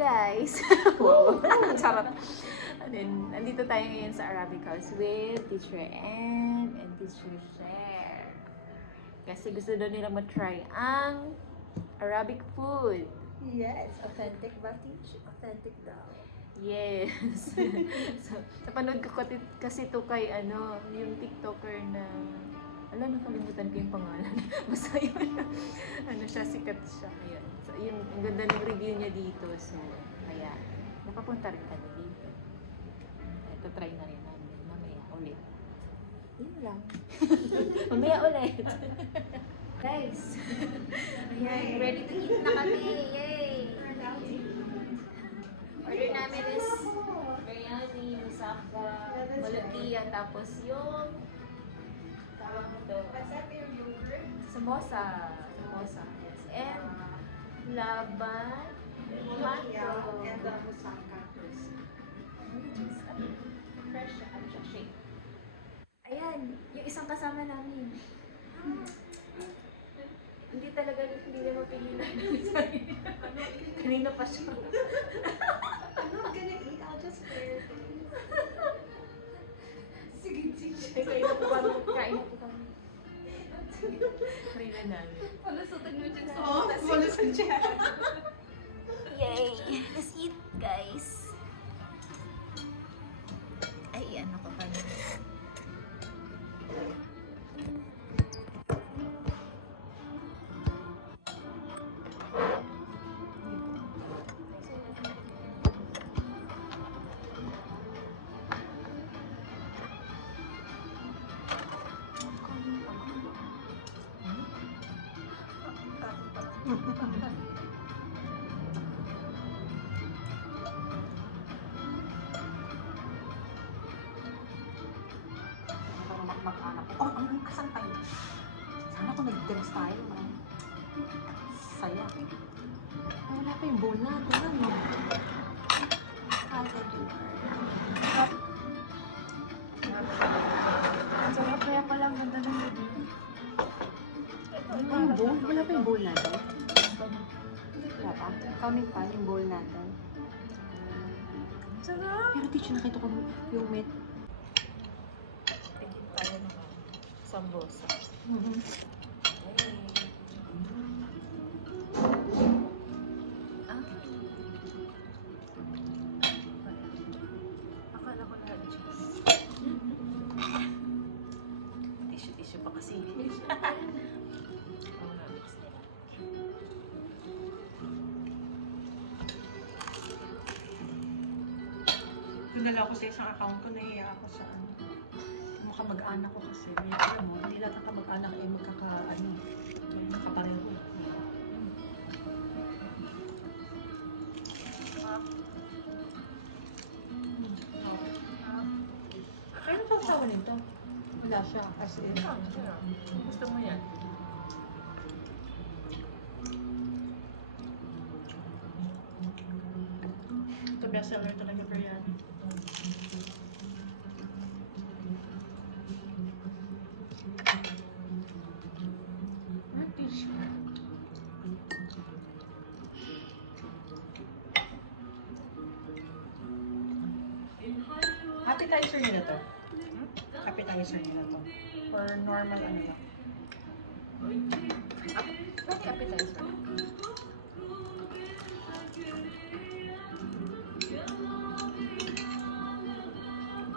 Guys, wow, charot. And then, nandito tayo ngayon sa Arabic House with Teacher Ann and Teacher Cher. Kasi gusto daw nila matry ang Arabic food. Yes, authentic ba, teach? Authentic daw. Yes. So, napanood ko kasi to kay yung TikToker na nakalimutan ko yung pangalan. Basta yun, siya, sikat siya. Ayan. So, yun, ang ganda ng review niya dito. So, kaya, napapunta rin kami dito. Ito, try na rin namin. Mamaya ulit. Yun lang. Mamaya ulit. Guys, ayan, ready to eat na kami. Yay! Order namin is biryani, musaka, malatiya, tapos yung tawag ito. Samosa. Samosa, yes. And laban, mango. And the musaka. Fresh siya, shake. Ayan, yung isang kasama namin. Hindi niya mapigilan. Kanina pa siya. I'm not gonna eat, I'll just wear things. Sige, sige. Kain na po kami. Try na namin. Palusutin mo dyan sa palusutin dyan. Yay! Let's eat, guys. Ay, ano ka pa na? Mag-anak ko. Oh, ang asan tayo? Sana kung nag-dress tayo, man. Saya. Ay, wala pa yung bowl natin, ano? Ang sarap kaya pala ang ganda ng video. Yung bowl? Wala pa yung bowl natin? Wala pa? Coming pa yung bowl natin. Sarap! Pero teacher, nakita ko yung met. Tingin tayo ng sambosa. Akala ko na cheese. Tissue pa kasi. Nagdala ako sa isang account ko, nahiya ako sa mga kamag-anak ko kasi. May alam mo, hindi lahat ng kamag-anak ay magkakapareho. Ano ba sawa nito? Wala siya, as in. Gusto mo yan? Ito bestseller talaga biryani. Appetizer nila to? Appetizer nila to? Or normal ano to? Bakit appetizer?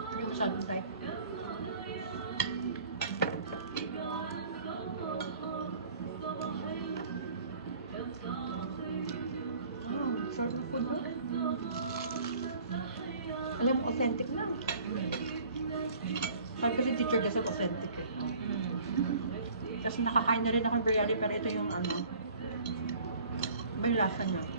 Hindi masyadong type. Short na food mo. Alam mo, authentic na. Sabi kasi teacher kasi authentic eh. Tapos nakakain na rin ako ng biryani pero ito yung iba yung lasa niya.